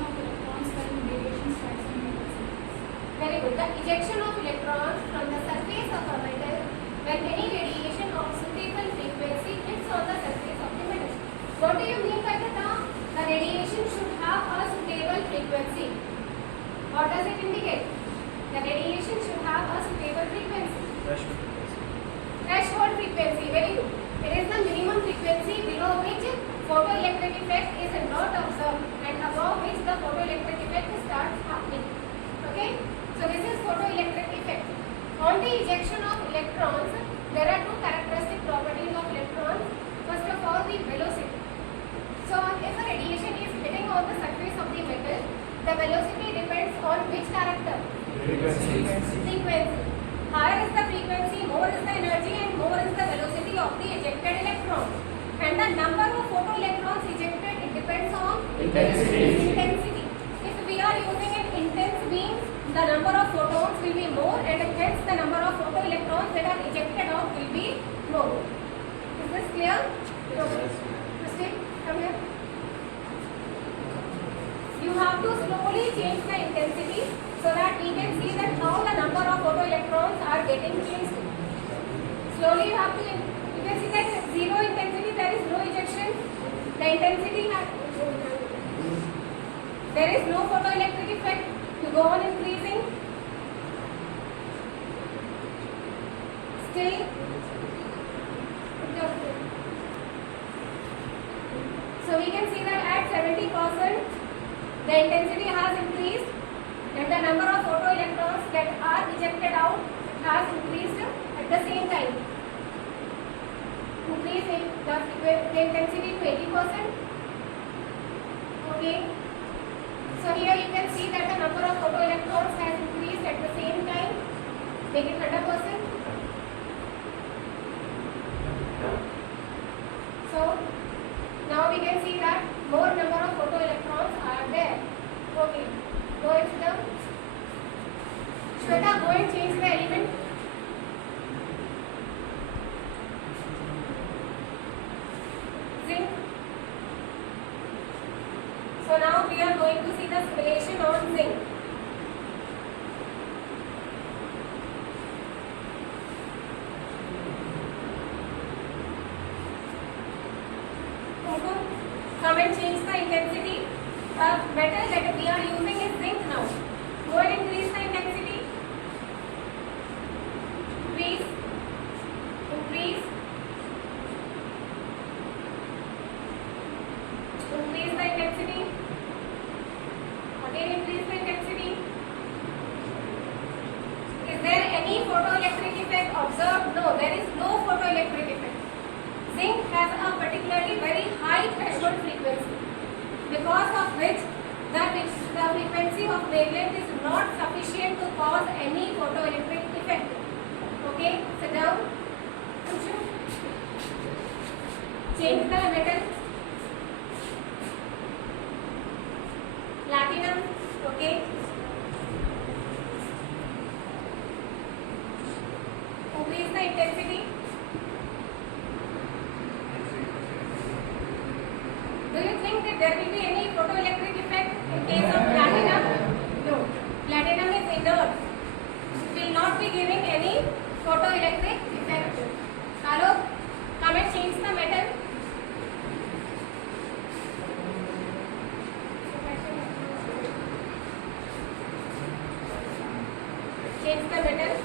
ejection of electrons when radiation strikes on metal surface? Very good. The ejection of electrons from the surface of a metal when any radiation of suitable frequency hits on the surface of the metal. What do you mean by the term? The radiation should have a suitable frequency. What does it indicate? The radiation should have a suitable frequency. Threshold frequency. Very good. It is the minimum frequency below which photoelectric effect is not observed and above which the photoelectric effect starts happening. Okay? So this is photoelectric effect. On the ejection of electrons, there are two characteristic properties of electrons. First of all, the velocity. So if a radiation is hitting on the surface of the metal, the velocity depends on which character? Frequency. Higher is the frequency, more is the energy and more is the velocity of the ejected electron. And the number of photoelectrons ejected, it depends on intensity. If we are using an intense beam, the number of photons will be more and hence the number of photoelectrons that are ejected out will be more. Is this clear? Yes. Christine, come here. You have to slowly change the intensity so that we can see that how the number of photoelectrons are getting changed. Slowly you have to, you can see that zero intensity there is no ejection. The intensity there is no photoelectric effect. You go on increasing. Still. So we can see that at 70% the intensity has increased and the number of photoelectrons that are ejected out has increased at the same time. Increase the intensity to 80%. Okay. So here you can see that the number of photoelectrons has increased at the same time. Make it 100%. So now we can see that more number of photoelectrons are there. Okay. Go into the Shweta, go and change the element. Zinc. So now we are going to see the simulation on zinc. Come and change the intensity. Metal that we are using is zinc now. Go and increase the intensity. Increase. Increase. Increase the intensity. Again increase the intensity. Is there any photoelectric effect observed? No, there is no photoelectric effect. Zinc has a particularly very high threshold frequency, because of which the frequency of wavelength is not sufficient to cause any photoelectric effect. Okay, sit down. Change the metal. Platinum. Okay. Increase the intensity. Do you think that there will be any photoelectric effect in case of platinum? No. Platinum is inert. It will not be giving any photoelectric effect. Alok, come and change the metal. Change the metal.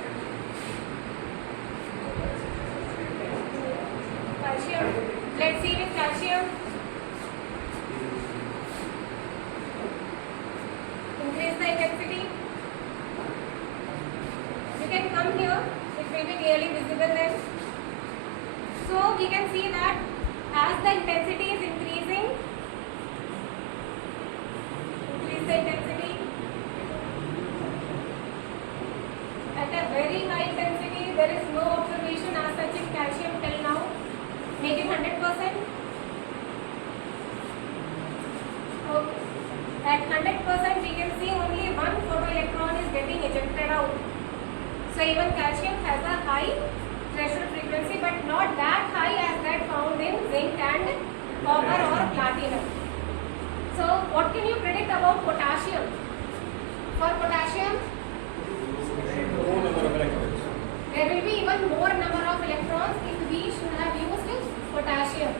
Calcium. Let's see with calcium. Increase the intensity. You can come here, it will be clearly visible then. So we can see that as the intensity is increasing, increase the intensity. At a very high intensity, there is no observation as such in calcium till now. Make it 100%. Okay. At 100% we can see only one photoelectron is getting ejected out. So even calcium has a high threshold frequency but not that high as that found in zinc and copper or platinum. So what can you predict about potassium? For potassium, there will be even more number of electrons if we should have used potassium.